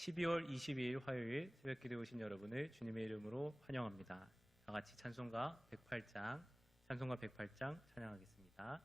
12월 22일 화요일 새벽기도에 오신 여러분을 주님의 이름으로 환영합니다. 다 같이 찬송가 108장 찬양하겠습니다.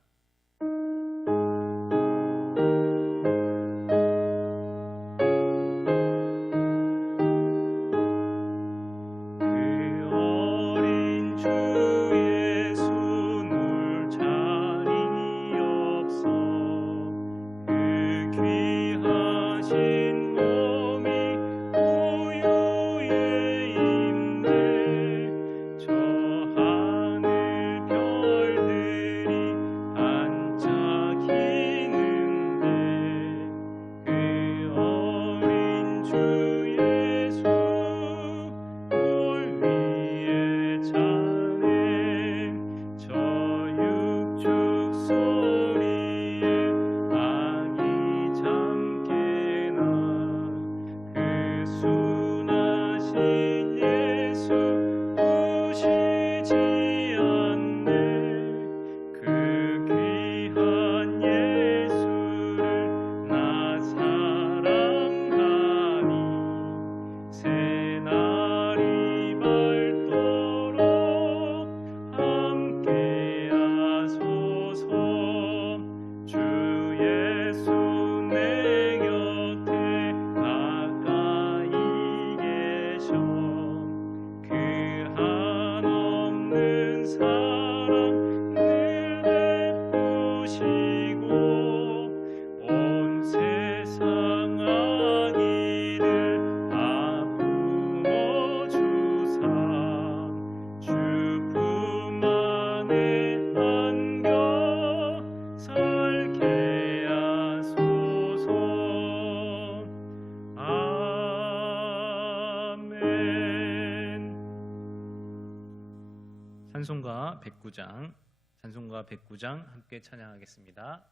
찬송가 109장 함께 찬양하겠습니다.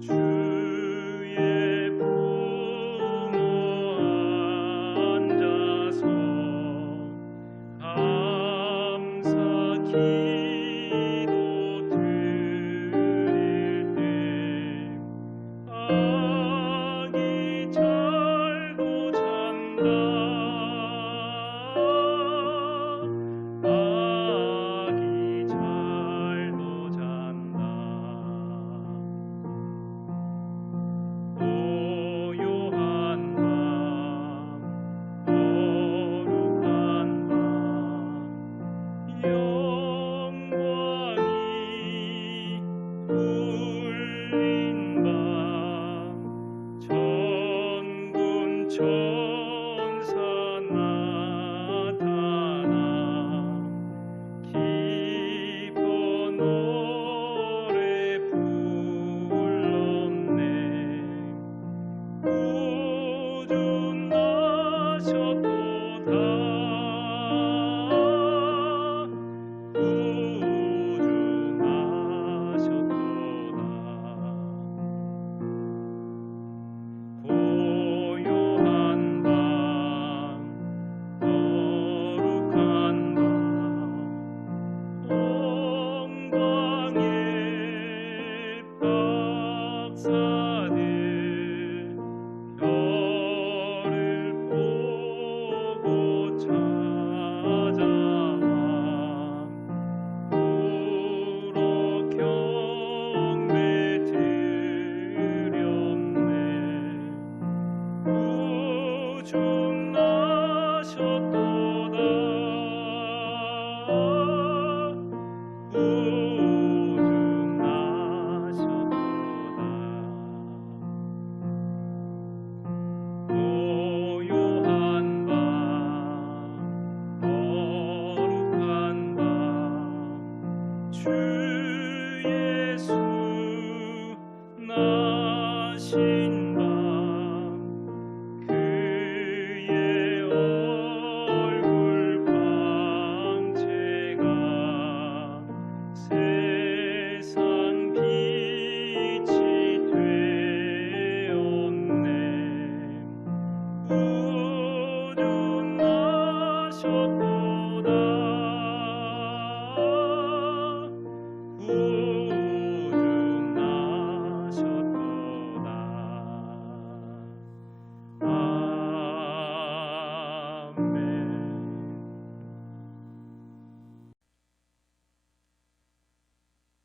주의 부모 앉아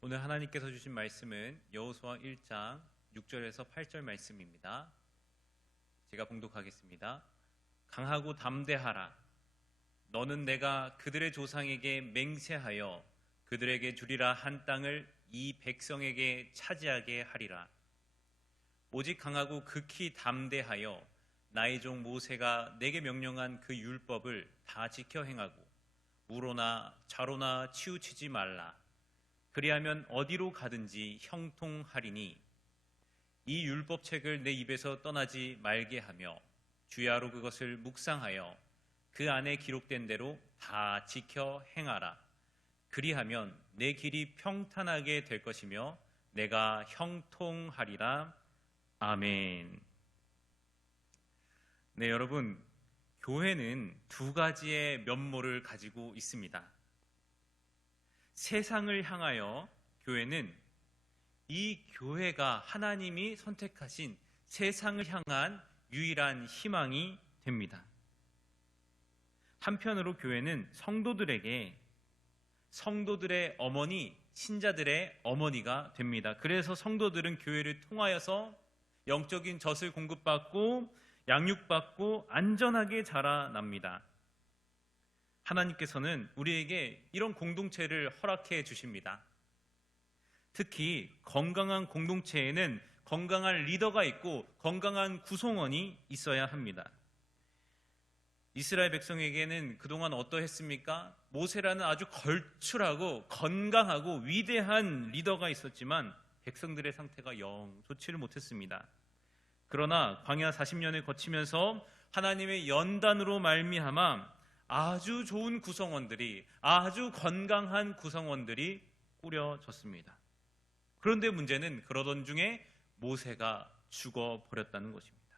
오늘 하나님께서 주신 말씀은 여호수아 1장 6절에서 8절 말씀입니다. 제가 봉독하겠습니다. 강하고 담대하라. 너는 내가 그들의 조상에게 맹세하여 그들에게 주리라 한 땅을 이 백성에게 차지하게 하리라. 오직 강하고 극히 담대하여 나의 종 모세가 내게 명령한 그 율법을 다 지켜 행하고 우로나 좌로나 치우치지 말라. 그리하면 어디로 가든지 형통하리니 이 율법책을 내 입에서 떠나지 말게 하며 주야로 그것을 묵상하여 그 안에 기록된 대로 다 지켜 행하라. 그리하면 내 길이 평탄하게 될 것이며 내가 형통하리라. 아멘. 네, 여러분, 교회는 두 가지의 면모를 가지고 있습니다. 세상을 향하여 교회는 이 교회가 하나님이 선택하신 세상을 향한 유일한 희망이 됩니다. 한편으로 교회는 성도들의 어머니, 신자들의 어머니가 됩니다. 그래서 성도들은 교회를 통하여서 영적인 젖을 공급받고 양육받고 안전하게 자라납니다. 하나님께서는 우리에게 이런 공동체를 허락해 주십니다. 특히 건강한 공동체에는 건강한 리더가 있고 건강한 구성원이 있어야 합니다. 이스라엘 백성에게는 그동안 어떠했습니까? 모세라는 아주 걸출하고 건강하고 위대한 리더가 있었지만 백성들의 상태가 영 좋지를 못했습니다. 그러나 광야 40년을 거치면서 하나님의 연단으로 말미암아 아주 좋은 구성원들이, 아주 건강한 구성원들이 꾸려졌습니다. 그런데 문제는 그러던 중에 모세가 죽어버렸다는 것입니다.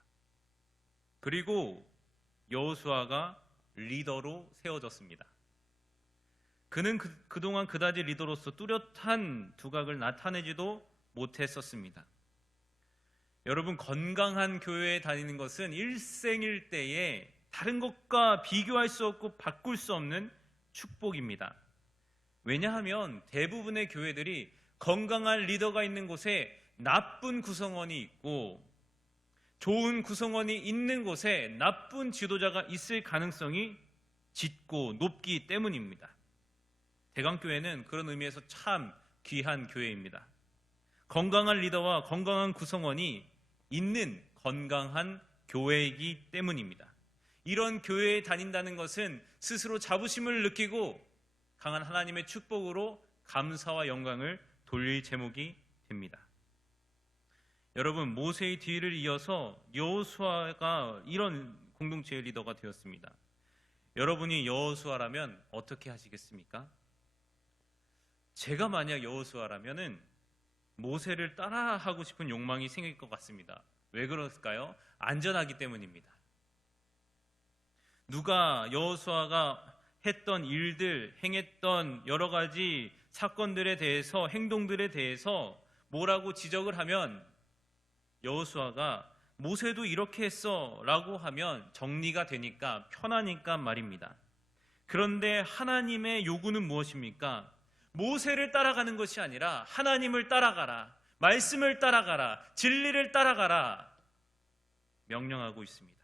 그리고 여호수아가 리더로 세워졌습니다. 그는 그동안 그다지 리더로서 뚜렷한 두각을 나타내지도 못했었습니다. 여러분, 건강한 교회에 다니는 것은 일생일대에 다른 것과 비교할 수 없고 바꿀 수 없는 축복입니다. 왜냐하면 대부분의 교회들이 건강한 리더가 있는 곳에 나쁜 구성원이 있고 좋은 구성원이 있는 곳에 나쁜 지도자가 있을 가능성이 짙고 높기 때문입니다. 대강교회는 그런 의미에서 참 귀한 교회입니다. 건강한 리더와 건강한 구성원이 있는 건강한 교회이기 때문입니다. 이런 교회에 다닌다는 것은 스스로 자부심을 느끼고 강한 하나님의 축복으로 감사와 영광을 돌릴 제목이 됩니다. 여러분, 모세의 뒤를 이어서 여호수아가 이런 공동체의 리더가 되었습니다. 여러분이 여호수아라면 어떻게 하시겠습니까? 제가 만약 여호수아라면은 모세를 따라하고 싶은 욕망이 생길 것 같습니다. 왜 그럴까요? 안전하기 때문입니다. 누가 여호수아가 했던 일들, 행했던 여러 가지 사건들에 대해서, 행동들에 대해서 뭐라고 지적을 하면 여호수아가 모세도 이렇게 했어 라고 하면 정리가 되니까 편하니까 말입니다. 그런데 하나님의 요구는 무엇입니까? 모세를 따라가는 것이 아니라 하나님을 따라가라, 말씀을 따라가라, 진리를 따라가라 명령하고 있습니다.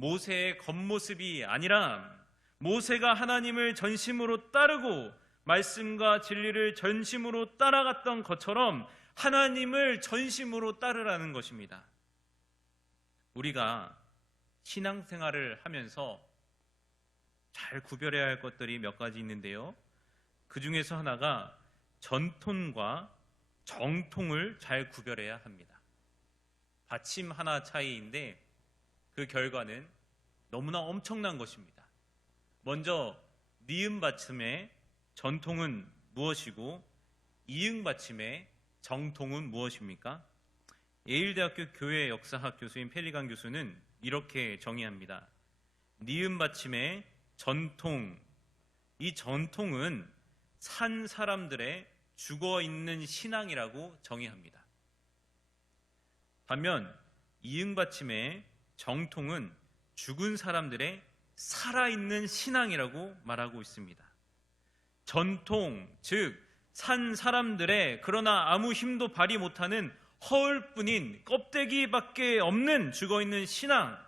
모세의 겉모습이 아니라 모세가 하나님을 전심으로 따르고 말씀과 진리를 전심으로 따라갔던 것처럼 하나님을 전심으로 따르라는 것입니다. 우리가 신앙생활을 하면서 잘 구별해야 할 것들이 몇 가지 있는데요. 그 중에서 하나가 전통과 정통을 잘 구별해야 합니다. 받침 하나 차이인데 그 결과는 너무나 엄청난 것입니다. 먼저 니은 받침의 전통은 무엇이고 이응 받침의 정통은 무엇입니까? 예일대학교 교회 역사학 교수인 펠리간 교수는 이렇게 정의합니다. 니은 받침의 전통, 이 전통은 산 사람들의 죽어있는 신앙이라고 정의합니다. 반면 이응 받침의 정통은 죽은 사람들의 살아있는 신앙이라고 말하고 있습니다. 전통, 즉 산 사람들의 그러나 아무 힘도 발휘 못하는 허울뿐인 껍데기밖에 없는 죽어있는 신앙,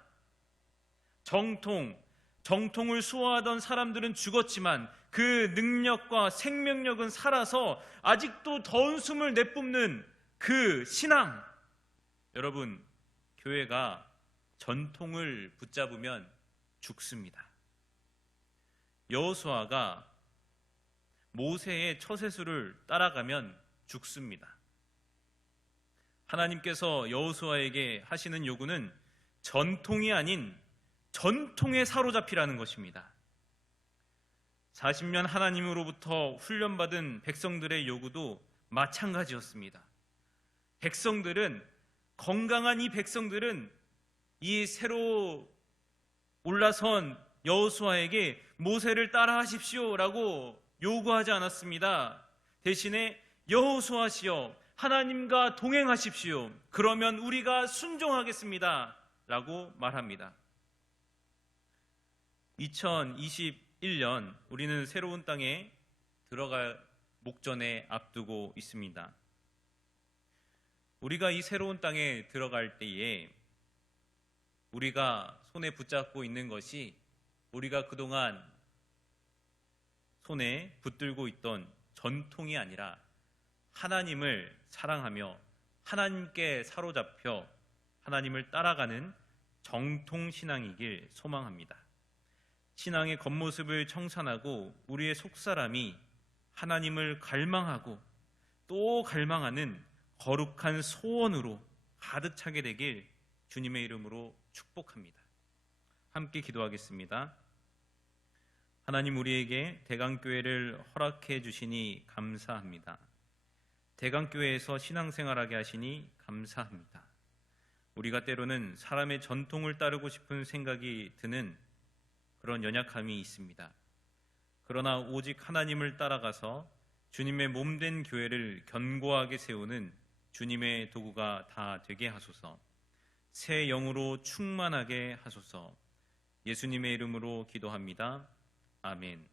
정통을 수호하던 사람들은 죽었지만 그 능력과 생명력은 살아서 아직도 더운 숨을 내뿜는 그 신앙. 여러분, 교회가 전통을 붙잡으면 죽습니다. 여호수아가 모세의 처세술을 따라가면 죽습니다. 하나님께서 여호수아에게 하시는 요구는 전통이 아닌 전통에 사로잡히라는 것입니다. 40년 하나님으로부터 훈련받은 백성들의 요구도 마찬가지였습니다. 건강한 이 백성들은 이 새로 올라선 여호수아에게 모세를 따라하십시오라고 요구하지 않았습니다. 대신에 여호수아시여 하나님과 동행하십시오. 그러면 우리가 순종하겠습니다 라고 말합니다. 2021년 우리는 새로운 땅에 들어갈 목전에 앞두고 있습니다. 우리가 이 새로운 땅에 들어갈 때에 우리가 손에 붙잡고 있는 것이 우리가 그동안 손에 붙들고 있던 전통이 아니라 하나님을 사랑하며 하나님께 사로잡혀 하나님을 따라가는 정통신앙이길 소망합니다. 신앙의 겉모습을 청산하고 우리의 속사람이 하나님을 갈망하고 또 갈망하는 거룩한 소원으로 가득 차게 되길 주님의 이름으로 축복합니다. 함께 기도하겠습니다. 하나님, 우리에게 대강교회를 허락해 주시니 감사합니다. 대강교회에서 신앙생활하게 하시니 감사합니다. 우리가 때로는 사람의 전통을 따르고 싶은 생각이 드는 그런 연약함이 있습니다. 그러나 오직 하나님을 따라가서 주님의 몸된 교회를 견고하게 세우는 주님의 도구가 다 되게 하소서. 새 영으로 충만하게 하소서. 예수님의 이름으로 기도합니다. 아멘.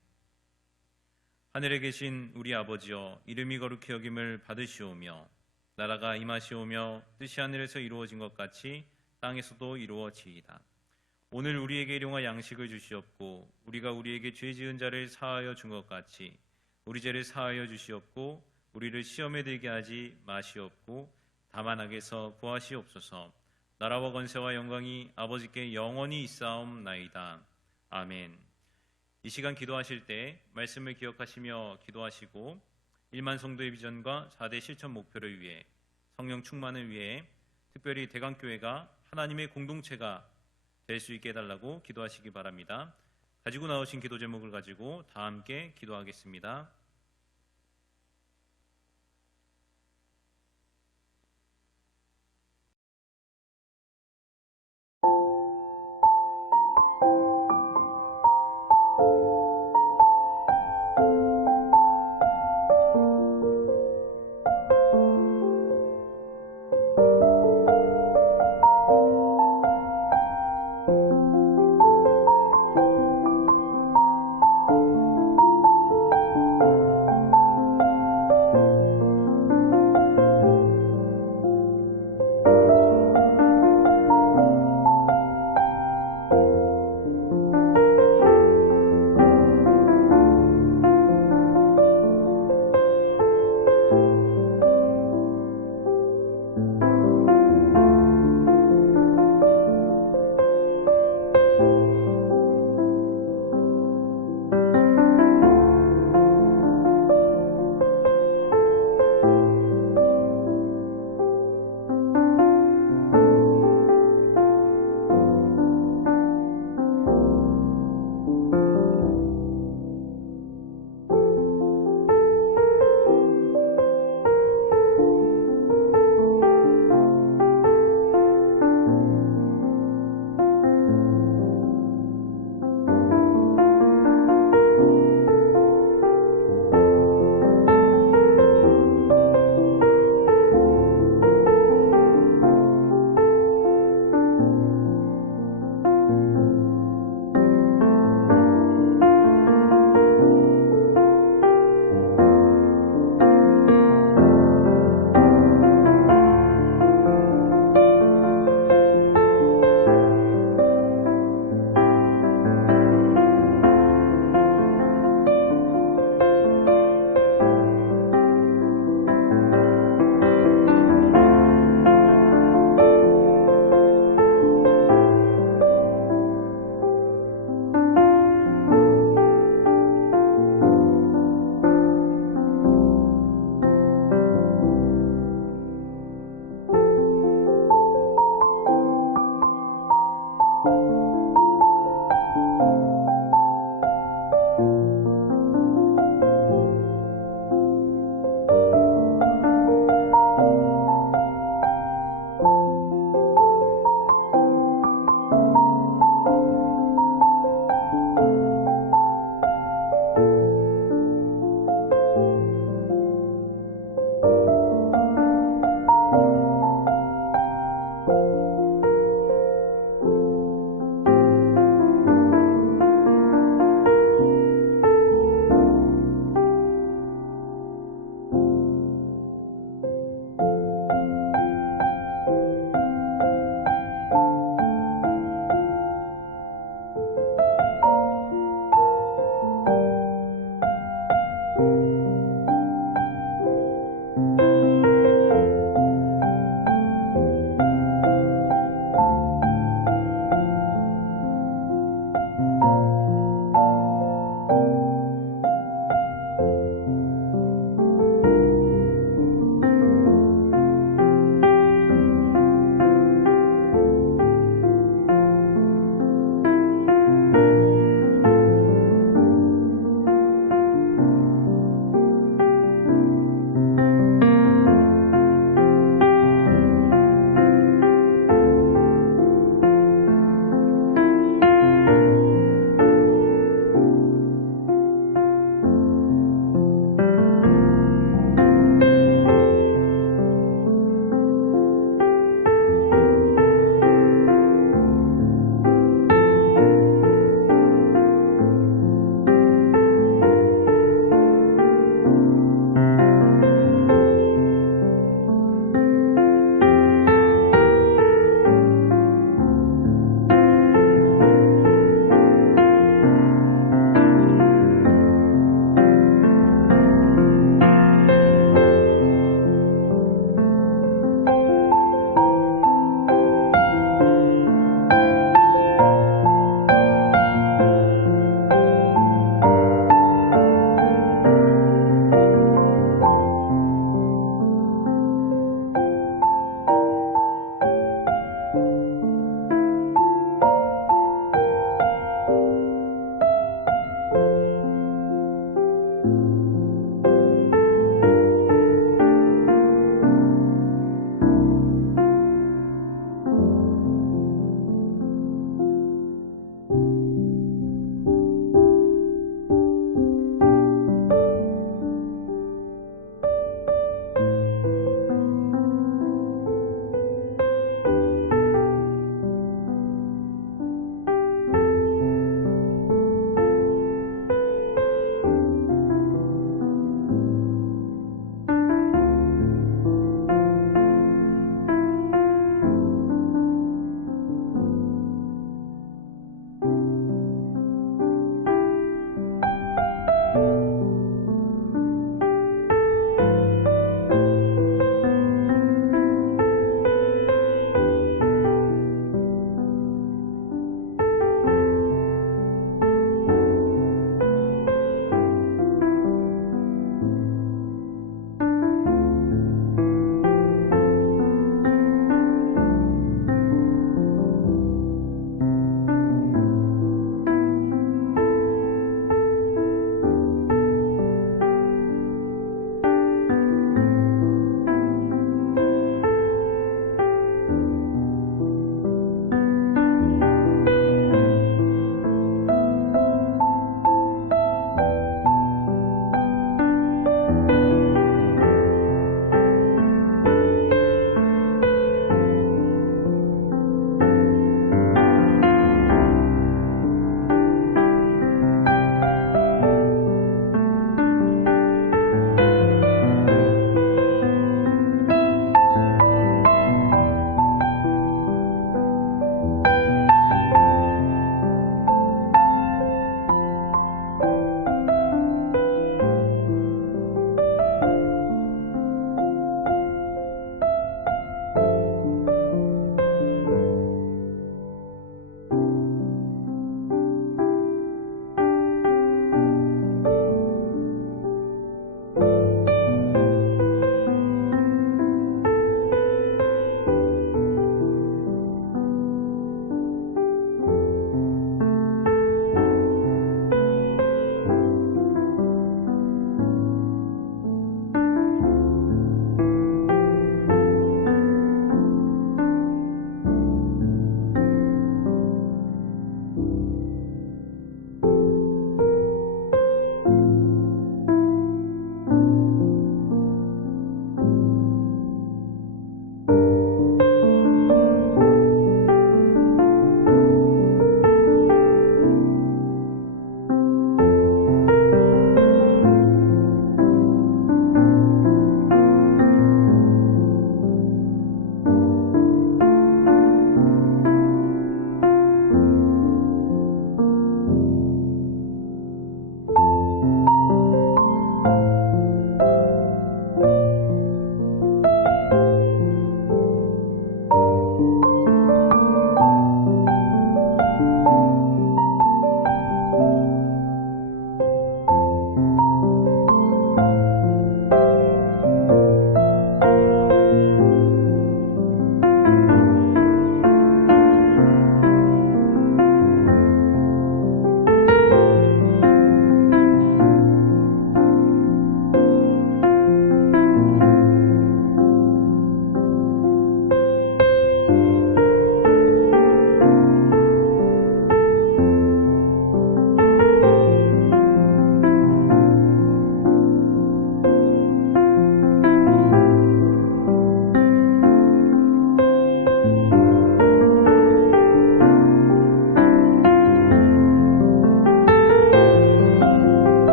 하늘에 계신 우리 아버지여, 이름이 거룩히 여김을 받으시오며 나라가 임하시오며 뜻이 하늘에서 이루어진 것 같이 땅에서도 이루어지이다. 오늘 우리에게 일용할 양식을 주시옵고 우리가 우리에게 죄 지은 자를 사하여 준 것 같이 우리 죄를 사하여 주시옵고 우리를 시험에 들게 하지 마시옵고 다만 악에서 구하시옵소서. 나라와 권세와 영광이 아버지께 영원히 있사옵나이다. 아멘. 이 시간 기도하실 때 말씀을 기억하시며 기도하시고 1만 성도의 비전과 4대 실천 목표를 위해 성령 충만을 위해 특별히 대강교회가 하나님의 공동체가 될 수 있게 해달라고 기도하시기 바랍니다. 가지고 나오신 기도 제목을 가지고 다 함께 기도하겠습니다.